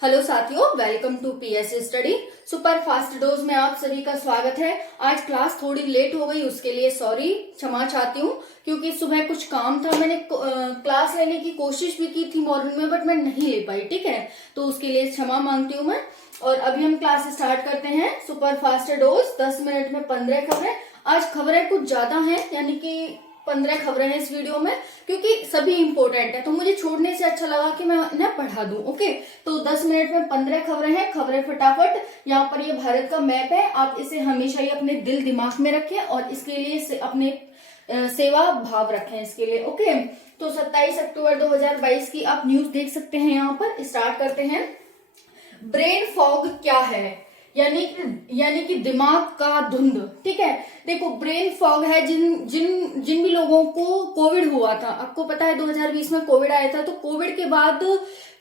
Hello साथियों, welcome to PSA study super fast dose में आप सभी का स्वागत है। आज क्लास थोड़ी लेट हो गई, उसके लिए सॉरी, क्षमा चाहती हूँ क्योंकि सुबह कुछ काम था। मैंने क्लास लेने की कोशिश भी की थी मॉर्निंग में, बट मैं नहीं ले पाई। ठीक है, तो उसके लिए क्षमा मांगती हूँ मैं। और अभी हम क्लास स्टार्ट करते हैं। सुपर फास्ट डोज 10 मिनट में 15 खबरें। आज खबरें कुछ ज्यादा हैं, यानी कि 15 खबरें हैं इस वीडियो में, क्योंकि सभी इंपॉर्टेंट है, तो मुझे छोड़ने से अच्छा लगा कि मैं ना पढ़ा दूं। ओके, तो 10 मिनट में 15 खबरें हैं। खबरें फटाफट। यहाँ पर ये भारत का मैप है, आप इसे हमेशा ही अपने दिल दिमाग में रखें और इसके लिए अपने सेवा भाव रखें इसके लिए। ओके, तो 27 अक्टूबर 2022 की आप न्यूज देख सकते हैं। यहाँ पर स्टार्ट करते हैं। ब्रेन फॉग क्या है? यानी कि दिमाग का धुंध। ठीक है, देखो ब्रेन फॉग है जिन जिन जिन भी लोगों को कोविड हुआ था। आपको पता है 2020 में कोविड आया था, तो कोविड के बाद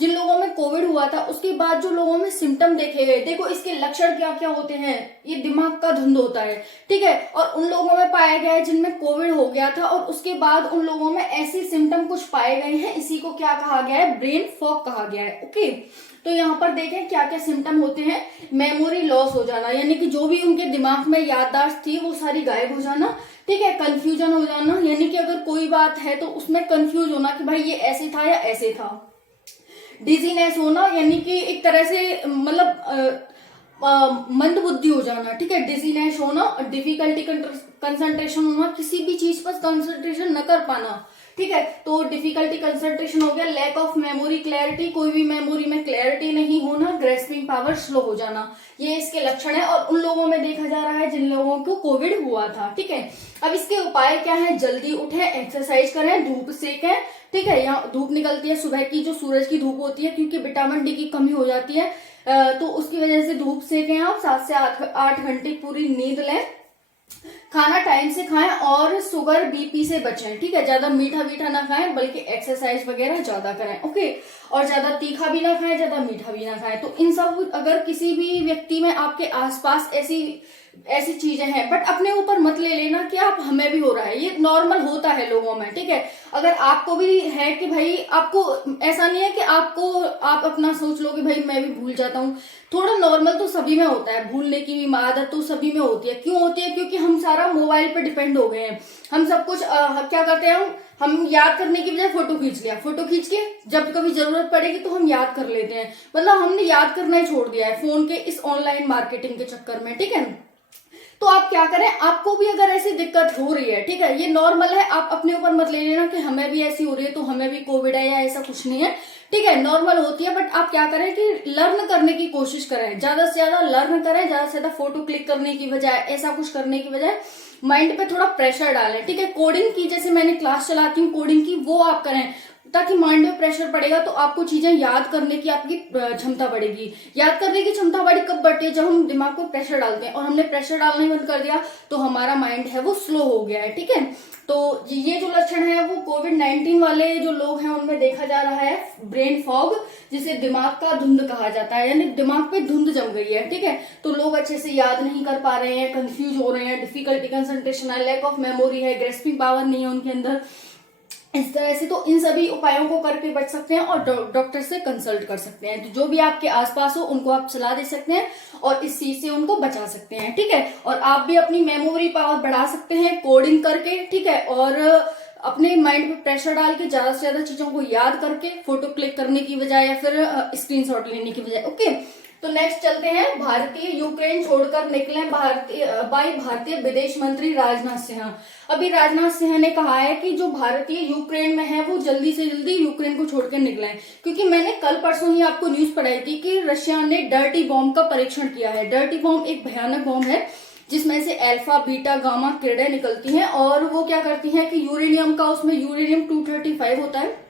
जिन लोगों में कोविड हुआ था, उसके बाद जो लोगों में सिम्टम देखे गए, देखो इसके लक्षण क्या क्या होते हैं। ये दिमाग का धुंध होता है। ठीक है, और उन लोगों में पाया गया है जिनमें कोविड हो गया था और उसके बाद उन लोगों में ऐसे सिम्टम कुछ पाए गए हैं। इसी को क्या कहा गया है? ब्रेन फॉग कहा गया है। ओके, तो यहाँ पर देखें क्या क्या सिम्टम होते हैं। मेमोरी लॉस हो जाना, यानी कि जो भी उनके दिमाग में याददाश्त थी वो सारी गायब हो जाना। ठीक है, कंफ्यूजन हो जाना, यानी कि अगर कोई बात है तो उसमें कंफ्यूज होना कि भाई ये ऐसे था या ऐसे था। डिजीनेस होना, यानी कि एक तरह से मतलब मंद बुद्धि हो जाना। ठीक है, डिजीनेस होना। और डिफिकल्टी कंसंट्रेशन होना, किसी भी चीज पर कंसंट्रेशन न कर पाना। ठीक है, तो डिफिकल्टी कंसंट्रेशन हो गया। लैक ऑफ मेमोरी क्लैरिटी, कोई भी मेमोरी में क्लैरिटी नहीं होना। ग्रेस्पिंग पावर स्लो हो जाना, ये इसके लक्षण है और उन लोगों में देखा जा रहा है जिन लोगों को कोविड हुआ था। ठीक है, अब इसके उपाय क्या है? जल्दी उठे, एक्सरसाइज करें, धूप सेकें। ठीक है, यहाँ धूप निकलती है सुबह की, जो सूरज की धूप होती है, क्योंकि विटामिन डी की कमी हो जाती है, तो उसकी वजह से धूप सेकें आप। 7 से 8 घंटे पूरी नींद लें। खाना टाइम से खाएं और शुगर बीपी से बचें। ठीक है, ज्यादा मीठा मीठा ना खाएं, बल्कि एक्सरसाइज वगैरह ज्यादा करें। ओके, और ज्यादा तीखा भी ना खाएं, ज्यादा मीठा भी ना खाएं। तो इन सब, अगर किसी भी व्यक्ति में आपके आसपास ऐसी चीजें हैं, बट अपने ऊपर मत ले लेना कि आप हमें भी हो रहा है। ये नॉर्मल होता है लोगों में। ठीक है, अगर आपको भी है कि भाई, आपको ऐसा नहीं है कि आप अपना सोच लो कि भाई मैं भी भूल जाता हूँ। थोड़ा नॉर्मल तो सभी में होता है, भूलने की भी आदत तो सभी में होती है। क्यों होती है? क्योंकि हम सारा मोबाइल पे डिपेंड हो गए हैं। हम सब कुछ क्या करते हैं, हम याद करने की बजाय फोटो खींच लिया, फोटो खींच के जब कभी जरूरत पड़ेगी तो हम याद कर लेते हैं। मतलब हमने याद करना ही छोड़ दिया है फोन के इस ऑनलाइन मार्केटिंग के चक्कर में। ठीक है, तो आप क्या करें, आपको भी अगर ऐसी दिक्कत हो रही है, ठीक है, ये नॉर्मल है, आप अपने ऊपर मत ले लेना कि हमें भी ऐसी हो रही है तो हमें भी कोविड है, या ऐसा कुछ नहीं है। ठीक है, नॉर्मल होती है, बट आप क्या करें कि लर्न करने की कोशिश करें, ज्यादा से ज्यादा लर्न करें। ज्यादा से ज्यादा फोटो क्लिक करने की बजाय, ऐसा कुछ करने की बजाय माइंड पे थोड़ा प्रेशर डालें। ठीक है, कोडिंग की, जैसे मैंने क्लास चलाती हूँ कोडिंग की, वो आप करें, ताकि माइंड में प्रेशर पड़ेगा तो आपको चीजें याद करने की आपकी क्षमता बढ़ेगी। याद करने की क्षमता बड़ी कब बढ़ती है? जब हम दिमाग को प्रेशर डालते हैं, और हमने प्रेशर डालना ही बंद कर दिया तो हमारा माइंड है वो स्लो हो गया है। ठीक है, तो ये जो लक्षण है वो कोविड-19 वाले जो लोग हैं उनमें देखा जा रहा है। ब्रेन फॉग, जिसे दिमाग का धुंध कहा जाता है, यानी दिमाग पे धुंध जम गई है। ठीक है, तो लोग अच्छे से याद नहीं कर पा रहे हैं, कंफ्यूज हो रहे हैं, डिफिकल्टी कंसंट्रेशन है, लैक ऑफ मेमोरी है, ग्रेस्पिंग पावर नहीं है उनके अंदर, इस तरह से। तो इन सभी उपायों को करके बच सकते हैं और डॉक्टर से कंसल्ट कर सकते हैं। तो जो भी आपके आसपास हो उनको आप सलाह दे सकते हैं और इस चीज से उनको बचा सकते हैं। ठीक है, और आप भी अपनी मेमोरी पावर बढ़ा सकते हैं कोडिंग करके। ठीक है, और अपने माइंड पे प्रेशर डाल के ज्यादा से ज्यादा चीजों को याद करके, फोटो क्लिक करने की बजाय या फिर स्क्रीनशॉट लेने की बजाय। ओके, तो नेक्स्ट चलते हैं। भारतीय यूक्रेन छोड़कर निकले भारतीय विदेश मंत्री राजनाथ सिंह। अभी राजनाथ सिंह ने कहा है कि जो भारतीय यूक्रेन में है वो जल्दी से जल्दी यूक्रेन को छोड़कर निकले, क्योंकि मैंने कल परसों ही आपको न्यूज पढ़ाई थी कि रशिया ने डर्टी बॉम्ब का परीक्षण किया है। डर्टी बॉम्ब एक भयानक बॉम्ब है जिसमें से अल्फा बीटा गामा किरणें निकलती हैं, और वो क्या करती हैं कि यूरेनियम का, उसमें यूरेनियम 235 होता है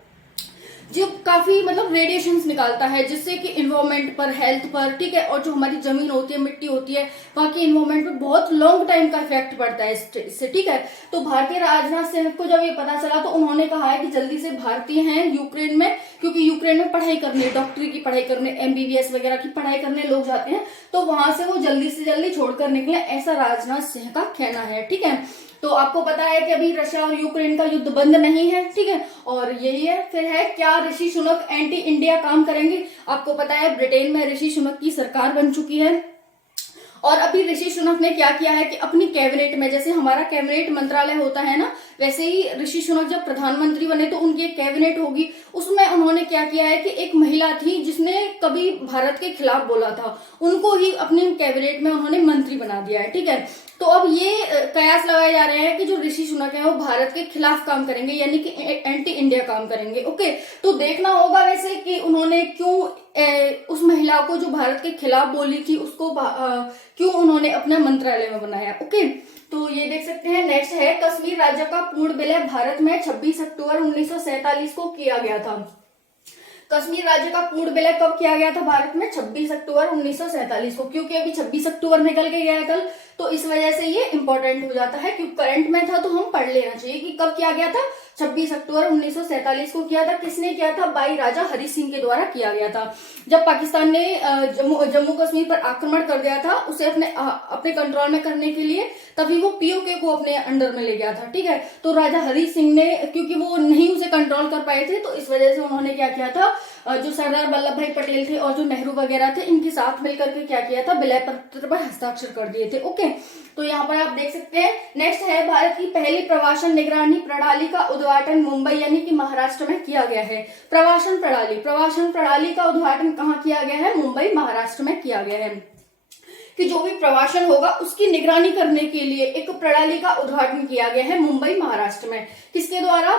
जो काफी मतलब रेडिएशंस निकालता है, जिससे कि इन्वायरमेंट पर, हेल्थ पर, ठीक है, और जो हमारी जमीन होती है, मिट्टी होती है, वहां की इन्वायरमेंट पर बहुत लॉन्ग टाइम का इफेक्ट पड़ता है इससे। ठीक है, तो भारतीय राजनाथ सिंह को जब ये पता चला तो उन्होंने कहा है कि जल्दी से भारतीय हैं यूक्रेन में, क्योंकि यूक्रेन में पढ़ाई करने, डॉक्टरी की पढ़ाई करने, एमबीबीएस वगैरह की पढ़ाई करने लोग जाते हैं, तो वहां से वो जल्दी से जल्दी छोड़कर निकले, ऐसा राजनाथ सिंह का कहना है। ठीक है, तो आपको पता है कि अभी रशिया और यूक्रेन का युद्ध बंद नहीं है, ठीक है। और यही है, फिर है क्या ऋषि सुनक एंटी इंडिया काम करेंगे। आपको पता है ब्रिटेन में ऋषि सुनक की सरकार बन चुकी है, और अभी ऋषि सुनक ने क्या किया है कि अपनी कैबिनेट में, जैसे हमारा कैबिनेट मंत्रालय होता है ना, वैसे ही ऋषि सुनक जब प्रधानमंत्री बने तो उनकी एक कैबिनेट होगी, उसमें उन्होंने क्या किया है कि एक महिला थी जिसने कभी भारत के खिलाफ बोला था, उनको ही अपनी कैबिनेट में उन्होंने मंत्री बना दिया है, ठीक है। तो अब ये कयास लगाए जा रहे हैं कि जो ऋषि सुनक है वो भारत के खिलाफ काम करेंगे, यानी कि एंटी इंडिया काम करेंगे। ओके, तो देखना होगा वैसे कि उन्होंने क्यों उस महिला को जो भारत के खिलाफ बोली थी उसको क्यों उन्होंने अपना मंत्रालय में बनाया। ओके, तो ये देख सकते हैं। नेक्स्ट है कश्मीर राज्य का पूर्ण विलय भारत में 26 अक्टूबर 1947 को किया गया था। कश्मीर राज्य का पूर्ण विलय कब किया गया था भारत में? 26 अक्टूबर 1947 को, क्योंकि अभी 26 अक्टूबर निकल के गया है कल, तो इस वजह से ये इंपॉर्टेंट हो जाता है, क्योंकि करंट में था तो हम पढ़ लेना चाहिए कि कब किया गया था। 26 अक्टूबर 1947 को किया था। किसने किया था? भाई राजा हरि सिंह के द्वारा किया गया था। जब पाकिस्तान ने जम्मू कश्मीर पर आक्रमण कर दिया था, उसे अपने कंट्रोल में करने के लिए, तभी वो पीओके को अपने अंडर में ले गया था, ठीक है। तो राजा हरि सिंह ने, क्योंकि वो नहीं उसे कंट्रोल कर पाए थे, तो इस वजह से उन्होंने क्या किया था, जो सरदार वल्लभ भाई पटेल थे और जो नेहरू वगैरह थे, इनके साथ मिलकर के क्या किया था, विलय पत्र पर हस्ताक्षर कर दिए थे। ओके, तो यहाँ पर आप देख सकते हैं। नेक्स्ट है भारत की पहली प्रवासन निगरानी प्रणाली का उद्घाटन मुंबई यानी कि महाराष्ट्र में किया गया है। प्रवासन प्रणाली का उद्घाटन कहाँ किया गया है? मुंबई महाराष्ट्र में किया गया है, कि जो भी प्रवासन होगा उसकी निगरानी करने के लिए एक प्रणाली का उद्घाटन किया गया है मुंबई महाराष्ट्र में। किसके द्वारा?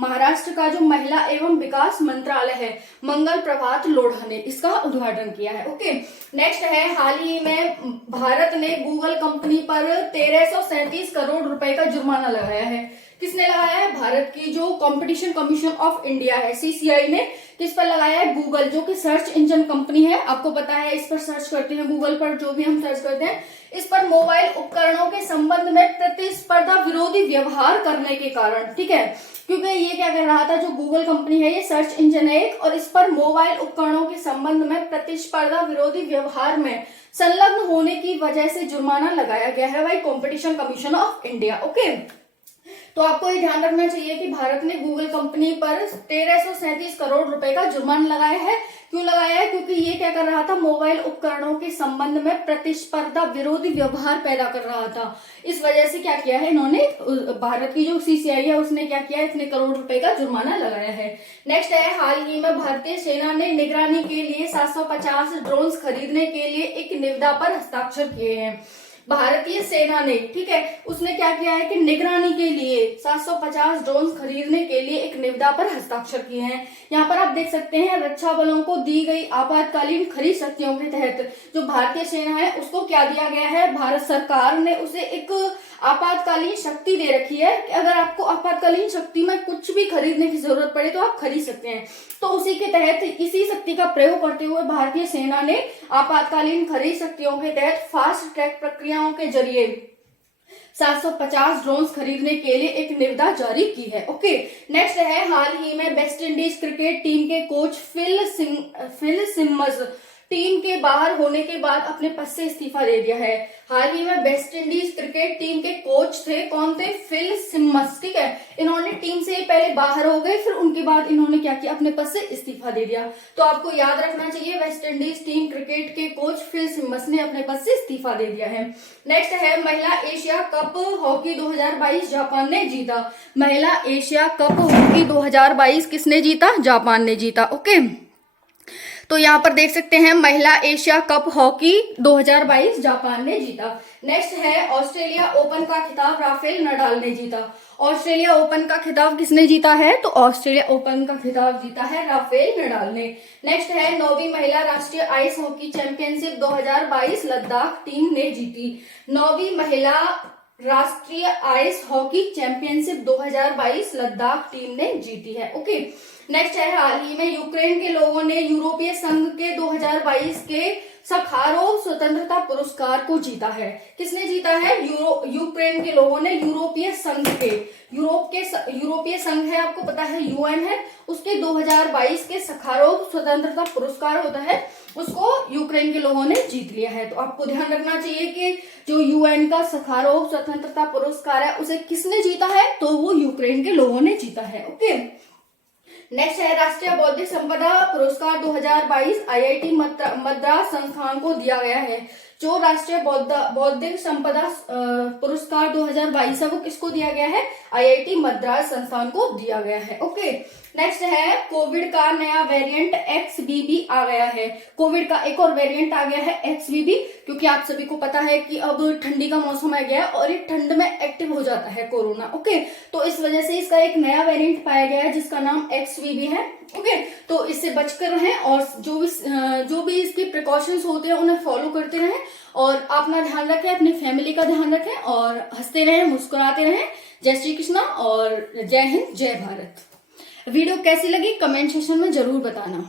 महाराष्ट्र का जो महिला एवं विकास मंत्रालय है, मंगल प्रभात लोढ़ा ने इसका उद्घाटन किया है। ओके, नेक्स्ट है हाल ही में भारत ने गूगल कंपनी पर 1337 करोड़ रुपए का जुर्माना लगाया है। किसने लगाया है? भारत की जो कंपटीशन कमीशन ऑफ इंडिया है, सीसीआई ने किस पर लगाया है? गूगल, जो कि सर्च इंजन कंपनी है। आपको पता है इस पर सर्च करते हैं, गूगल पर जो भी हम सर्च करते हैं, इस पर मोबाइल उपकरणों के संबंध में प्रतिस्पर्धा विरोधी व्यवहार करने के कारण, ठीक है, क्योंकि ये क्या कर रहा था, जो गूगल कंपनी है ये सर्च इंजन है एक, और इस पर मोबाइल उपकरणों के संबंध में प्रतिस्पर्धा विरोधी व्यवहार में संलग्न होने की वजह से जुर्माना लगाया गया है भाई competition commission of India. Okay, तो आपको ये ध्यान रखना चाहिए कि भारत ने गूगल कंपनी पर 1337 करोड़ रुपए का जुर्माना लगाया है। क्यों लगाया है? क्योंकि ये क्या कर रहा था, मोबाइल उपकरणों के संबंध में प्रतिस्पर्धा विरोधी व्यवहार पैदा कर रहा था। इस वजह से क्या किया है इन्होंने, भारत की जो सीसीआई है उसने क्या किया है, इतने करोड़ रुपए का जुर्माना लगाया है। नेक्स्ट है हाल ही में भारतीय सेना ने निगरानी के लिए 750 ड्रोन खरीदने के लिए एक निविदा पर हस्ताक्षर किए हैं। भारतीय सेना ने, ठीक है, उसने क्या किया है कि निगरानी के लिए 750 ड्रोन खरीदने के लिए एक निविदा पर हस्ताक्षर किए हैं। यहाँ पर आप देख सकते हैं रक्षा बलों को दी गई आपातकालीन खरीद शक्तियों के तहत जो भारतीय सेना है उसको क्या दिया गया है, भारत सरकार ने उसे एक आपातकालीन शक्ति दे रखी है कि अगर आपको आपातकालीन शक्ति में कुछ भी खरीदने की जरूरत पड़े तो आप खरीद सकते हैं। तो उसी के तहत इसी शक्ति का प्रयोग करते हुए भारतीय सेना ने आपातकालीन खरीद शक्तियों के तहत फास्ट ट्रैक प्रक्रियाओं के जरिए 750 ड्रोन खरीदने के लिए एक निविदा जारी की है। ओके, नेक्स्ट है हाल ही में वेस्ट इंडीज क्रिकेट टीम के कोच फिल सिमन्स टीम के बाहर होने के बाद अपने पद से इस्तीफा दे दिया है। हाल ही में वेस्ट इंडीज क्रिकेट टीम के कोच थे, कौन थे? फिल सिमन्स, ठीक है। इन्होंने टीम से पहले बाहर हो गए, फिर उनके बाद इन्होंने क्या किया, अपने पद से इस्तीफा दे दिया। तो आपको याद रखना चाहिए वेस्ट इंडीज टीम क्रिकेट के कोच फिल सिमन्स ने अपने पद से इस्तीफा दे दिया है। नेक्स्ट है महिला एशिया कप हॉकी 2022 जापान ने जीता। महिला एशिया कप हॉकी 2022 किसने जीता? जापान ने जीता। ओके, तो यहाँ पर देख सकते हैं महिला एशिया कप हॉकी 2022 जापान ने जीता। नेक्स्ट है ऑस्ट्रेलिया ओपन का खिताब राफेल नडाल ने जीता। ऑस्ट्रेलिया ओपन का खिताब किसने जीता है? तो ऑस्ट्रेलिया ओपन का खिताब जीता है राफेल नडाल ने। नेक्स्ट है 9वीं महिला राष्ट्रीय ice hockey championship 2022 Ladakh team ने जीती। 9वीं महिला राष्ट्रीय ice hockey championship 2022 Ladakh team ने जीती है। ओके, नेक्स्ट है हाल ही में यूक्रेन के लोगों ने यूरोपीय संघ के 2022 के सखारोव स्वतंत्रता पुरस्कार को जीता है। किसने जीता है? यूक्रेन के लोगों ने, यूरोपीय संघ के, यूरोपीय संघ है, आपको पता है यूएन है, उसके 2022 के सखारोव स्वतंत्रता पुरस्कार होता है, उसको यूक्रेन के लोगों ने जीत लिया है। तो आपको ध्यान रखना चाहिए कि जो यूएन का सखारोव स्वतंत्रता पुरस्कार है उसे किसने जीता है? तो वो यूक्रेन के लोगों ने जीता है। ओके, नेक्स्ट है राष्ट्रीय बौद्धिक संपदा पुरस्कार 2022 आईआईटी मद्रास संस्थान को दिया गया है। जो राष्ट्रीय बौद्धिक संपदा पुरस्कार 2022 है वो किसको दिया गया है? आईआईटी मद्रास संस्थान को दिया गया है। ओके, नेक्स्ट है कोविड का नया वेरिएंट XBB आ गया है। कोविड का एक और वेरिएंट आ गया है XBB, क्योंकि आप सभी को पता है कि अब ठंडी का मौसम आ गया और ये ठंड में एक्टिव हो जाता है कोरोना। ओके, तो इस वजह से इसका एक नया वेरिएंट पाया गया है जिसका नाम XBB है। ओके, तो इससे बचकर रहें और जो भी इसकी प्रिकॉशंस होते हैं उन्हें फॉलो करते रहें और अपना ध्यान रखें, अपनी फैमिली का ध्यान रखें और हंसते रहें, मुस्कुराते रहें। जय श्री कृष्णा और जय हिंद, जय भारत। वीडियो कैसी लगी कमेंट सेक्शन में जरूर बताना।